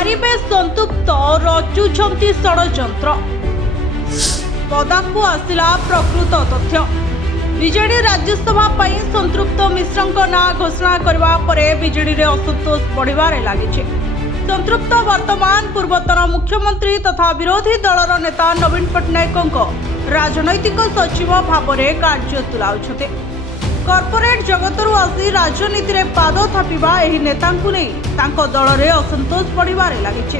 ମାରିବେ ସନ୍ତୁପ୍ତ ରଚୁଛନ୍ତି ଷଡ଼ଯନ୍ତ୍ର। ପଦାକୁ ଆସିଲା ପ୍ରକୃତ ତଥ୍ୟ। ବିଜେଡି ରାଜ୍ୟସଭା ପାଇଁ ସନ୍ତୃପ୍ତ ମିଶ୍ରଙ୍କ ନାଁ ଘୋଷଣା କରିବା ପରେ ବିଜେଡିରେ ଅସନ୍ତୋଷ ବଢ଼ିବାରେ ଲାଗିଛି। ସନ୍ତୃପ୍ତ ବର୍ତ୍ତମାନ ପୂର୍ବତନ ମୁଖ୍ୟମନ୍ତ୍ରୀ ତଥା ବିରୋଧୀ ଦଳର ନେତା ନବୀନ ପଟ୍ଟନାୟକଙ୍କ ରାଜନୈତିକ ସଚିବ ଭାବରେ କାର୍ଯ୍ୟ ତୁଲାଉଛନ୍ତି। କର୍ପୋରେଟ୍ ଜଗତରୁ ଆସି ରାଜନୀତିରେ ପାଦ ଥାପିବା ଏହି ନେତାଙ୍କୁ ନେଇ ତାଙ୍କ ଦଳରେ ଅସନ୍ତୋଷ ବଢ଼ିବାରେ ଲାଗିଛି।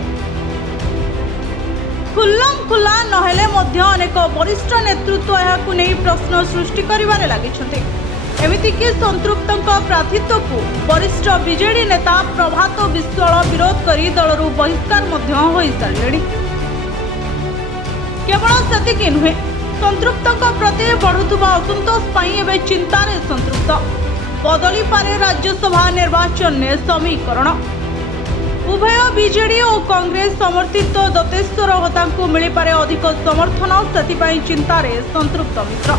ଖୁଲ୍ଲମଖୁଲ୍ଲା ନହେଲେ ମଧ୍ୟ ଅନେକ ବରିଷ୍ଠ ନେତୃତ୍ୱ ଏହାକୁ ନେଇ ପ୍ରଶ୍ନ ସୃଷ୍ଟି କରିବାରେ ଲାଗିଛନ୍ତି। ଏମିତିକି ସନ୍ତୃପ୍ତଙ୍କ ପ୍ରାର୍ଥିତ୍ୱକୁ ବରିଷ୍ଠ ବିଜେଡି ନେତା ପ୍ରଭାତ ବିଶ୍ୱାଳ ବିରୋଧ କରି ଦଳରୁ ବହିଷ୍କାର ମଧ୍ୟ ହୋଇସାରିଲେଣି। କେବଳ ସେତିକି ନୁହେଁ, ସନ୍ତୃପ୍ତଙ୍କ ପ୍ରତି ବଢୁଥିବା ଅସନ୍ତୋଷ ପାଇଁ ଏବେ ଚିନ୍ତାରେ ସନ୍ତୃପ୍ତ। ବଦଳିପାରେ ରାଜ୍ୟସଭା ନିର୍ବାଚନରେ ସମୀକରଣ। ଉଭୟ ବିଜେଡି ଓ କଂଗ୍ରେସ ସମର୍ଥିତ ଦତେଶ୍ୱର ହୋତାଙ୍କୁ ମିଳିପାରେ ଅଧିକ ସମର୍ଥନ, ସେଥିପାଇଁ ଚିନ୍ତାରେ ସନ୍ତୃପ୍ତ ମିଶ୍ର।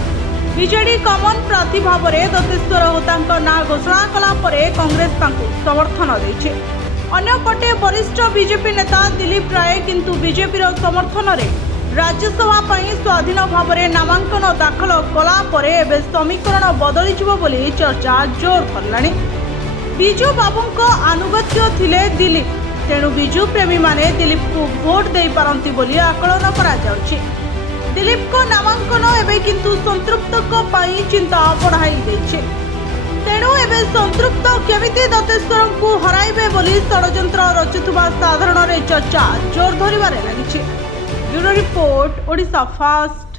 ବିଜେଡି କମନ ପ୍ରାର୍ଥୀ ଭାବରେ ଦତେଶ୍ୱର ହୋତାଙ୍କ ନାଁ ଘୋଷଣା କଲା ପରେ କଂଗ୍ରେସ ତାଙ୍କୁ ସମର୍ଥନ ଦେଇଛି। ଅନ୍ୟପଟେ ବରିଷ୍ଠ ବିଜେପି ନେତା ଦିଲ୍ଲୀପ ରାୟ କିନ୍ତୁ ବିଜେପିର ସମର୍ଥନରେ ରାଜ୍ୟସଭା ପାଇଁ ସ୍ୱାଧୀନ ଭାବରେ ନାମାଙ୍କନ ଦାଖଲ କଲା ପରେ ଏବେ ସମୀକରଣ ବଦଳିଯିବ ବୋଲି ଚର୍ଚ୍ଚା ଜୋର ଧରିଲାଣି। ବିଜୁ ବାବୁଙ୍କ ଆନୁଗତ୍ୟ ଥିଲେ ଦିଲ୍ଲୀପ, ତେଣୁ ବିଜୁ ପ୍ରେମୀମାନେ ଦିଲ୍ଲୀପକୁ ଭୋଟ ଦେଇପାରନ୍ତି ବୋଲି ଆକଳନ କରାଯାଉଛି। ଦିଲ୍ଲୀପଙ୍କ ନାମାଙ୍କନ ଏବେ କିନ୍ତୁ ସନ୍ତୃପ୍ତଙ୍କ ପାଇଁ ଚିନ୍ତା ବଢ଼ାଇ ଦେଇଛି। ତେଣୁ ଏବେ ସନ୍ତୃପ୍ତ କେମିତି ଦତେଶ୍ୱରଙ୍କୁ ହରାଇବେ ବୋଲି ଷଡ଼ଯନ୍ତ୍ର ରଚୁଥିବା ସାଧାରଣରେ ଚର୍ଚ୍ଚା ଜୋର ଧରିବାରେ ଲାଗିଛି। Bureau report, Odisha first.